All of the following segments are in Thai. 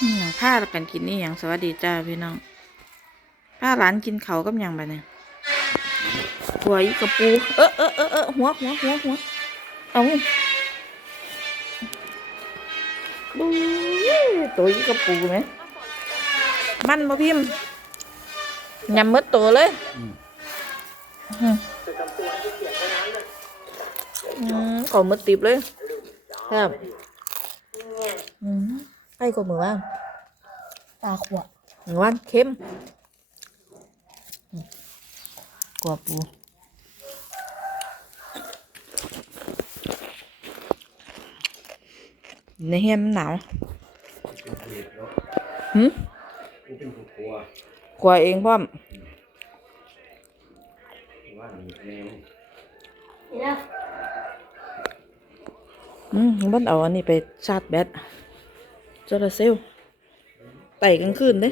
นี่หยังผ้ากันกินนี่อย่างสวัสดีจ้าพี่น้องผ้าร้านกินเขากับหยังไปเนี่ยหัวอีกระปู เออเออเออเออหัวหัวหัวหัวเอาดูตัวอีกระปูไหมมันมาพิมพ์ยำมดตัวเลยอืมอืมขอมดติบเลยครับอืม ไอ้กว่ามือว่างตาขวดหวานเค็มกว่าปูในเฮียมันหนาวหืมกูเป็นผู้กลัวกลัวเองพ่อมว่าหนีแมวนี่นะอืมบ้านเอาอันนี้ไปชาร์จแบต โซลาร์เซลไต่กลางคืนเด้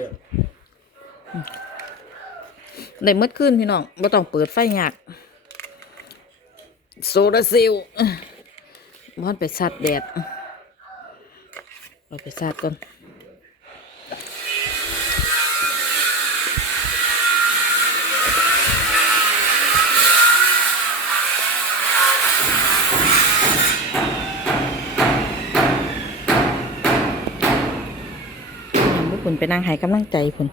ในเมืดคืนพี่น้องไม่ต้องเปิดไฟหยากโซดาร์เซลม้อนไปชาร์จแดดเราไปชาร์จก่อน นไปนั่งให้กำลังใจคุณ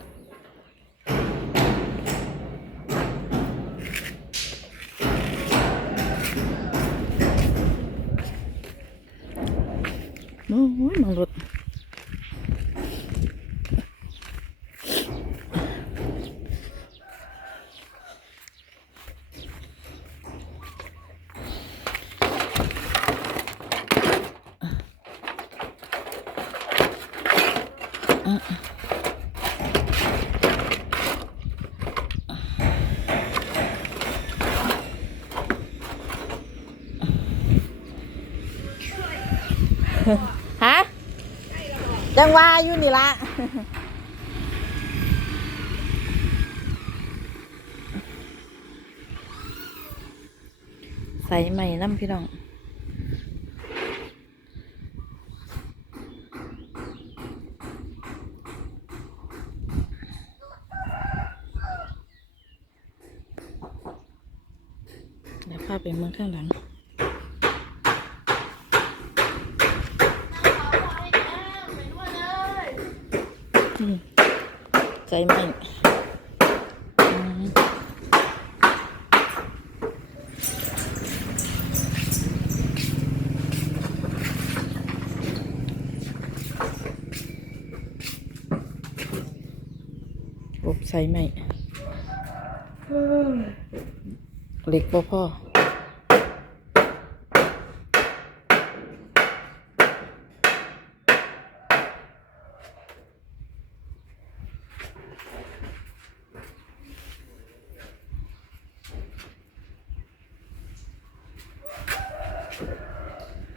โอ้ยมารถ ฮะจังว่าอยู่นี่ละใส่ใหม่น้ำพี่น้อง เดี๋ยวพาไปเมืองข้างหลังอืมใจไหมอืมอบใส่ไหมเล็กบ่พ่อ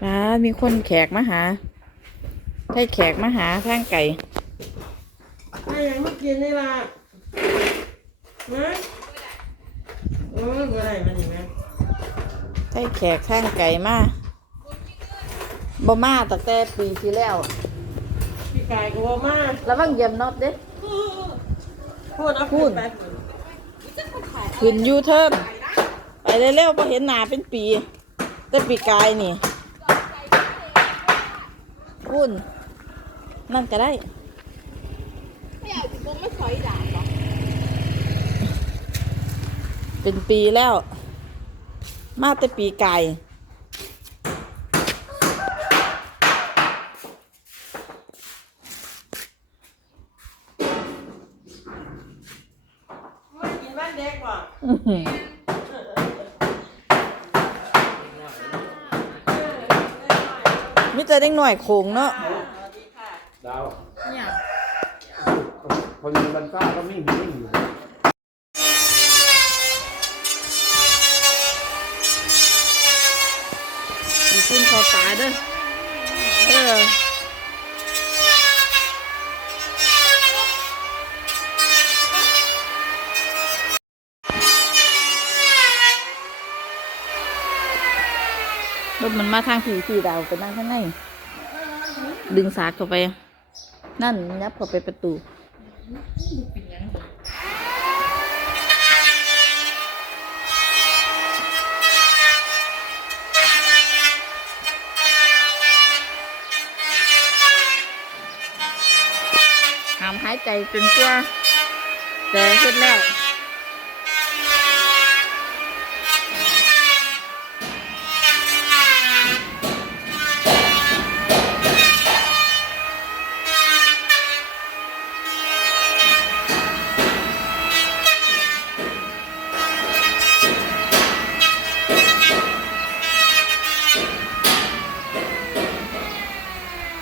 ป้าดมีคนแขกมาหาให้แขกมาหาทางไก่ไอ้ยังไม่กินนี่ล่ะฮะโอ้ยเมื่อไหร่มันอีกนะให้แขกทางไก่มาบ่มาตั้งแต่ปีที่แล้ว พี่ไก่ก็ว่ามาแล้วบังเยี่ยมน็อตเด้พูดเอาพูพูดดไปขึ้นยูเทิร์นไปเร็วๆพอเห็นหน้าเป็นปี แต่ปีกายนี่ พูนนั่นก็ได้เป็นปีแล้ว มาแต่ปีกายไม่กินบ้านเด็กว่ะอื้อหือ มิแต่เด็กหน่อยโขงเนาะดาวคนบันฟ้าก็ไม่มีไม่อยู่มีขึ้นคอตายเด้อเออ รถมันมาทางผีผีดาวไปนั่งข้างในดึงสากเข้าไป นั่นยับเข้าไปประตูหามหายใจจนกว่าแต่เสร็จแล้ว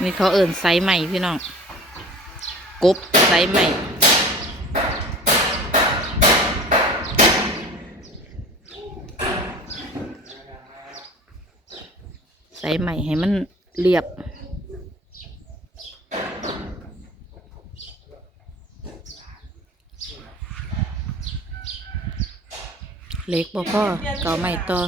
นี่เขาเอิ่นไซส์ใหม่พี่น้องกบไซส์ใหม่ไซส์ใหม่ให้มันเรียบเล็กบ่พ่อเก่าใหม่ต่อ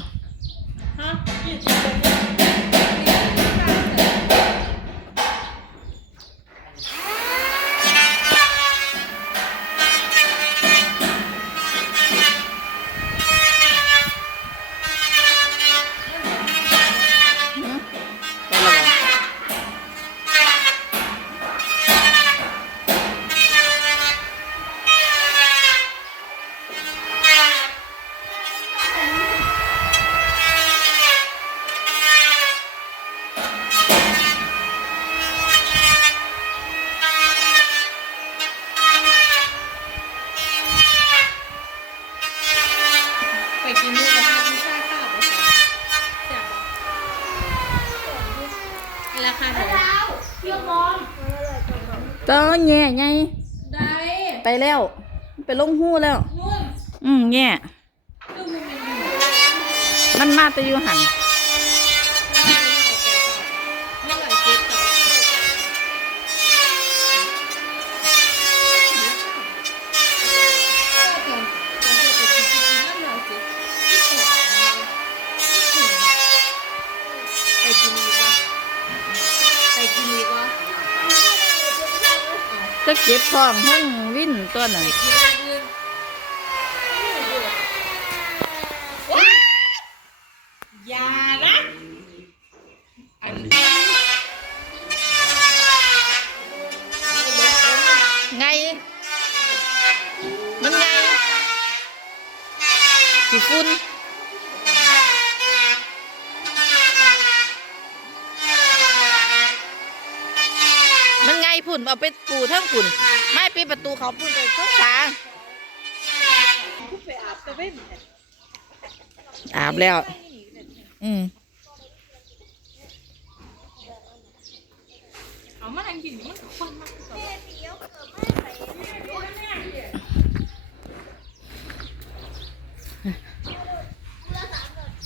ต้อแง่ไงได้ไปแล้ว ไปลงหู้แล้วนุ่นอืมแง่ ดูมันเป็นอยู่ มันมาแต่อยู่หัน ไม่ไหวเจ็บต่อไปกินอีกวะไปกินอีกวะ จะเก็บท้องทั้งวิ่นตัวน่ะไปกินอะไรอื่นอยานะอัน ไง มันไงสีฟุ้น มันไงพุ่นเอาไปปูเทั้งพุ่น ไม่ปีประตูเขาพุ่นไปทุกทางอาบแล้ว อืมเอามาทางกินมันคนมากกว่า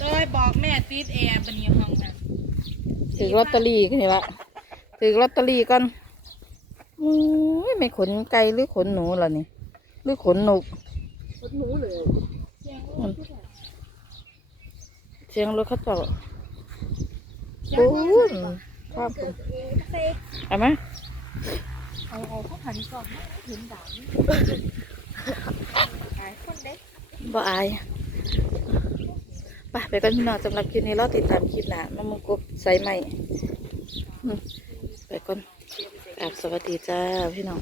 จอยบอกแม่ติดแอร์บันนี้ห้องนั้นถือลอตเตอรี่กันนี่ละถือลอตเตอรี่ก่อน อุ้ยไม่ขนไก่หรือขนหนูล่ะนี่ หรือขนนกขนหนูเลยเสียงรถเขาเจาะปูนข้ามปูนเอาไหมเอาเอาเข้าผันก่อนนะเห็นด่านี่หลายคนเด้บ่อายไปไปกันพี่น้องสำหรับคลิปนี้เราติดตามคลิปหน้าน้องมงกบใส่ใหม่อืมไปก่อน กราบสวัสดีจ้าพี่น้อง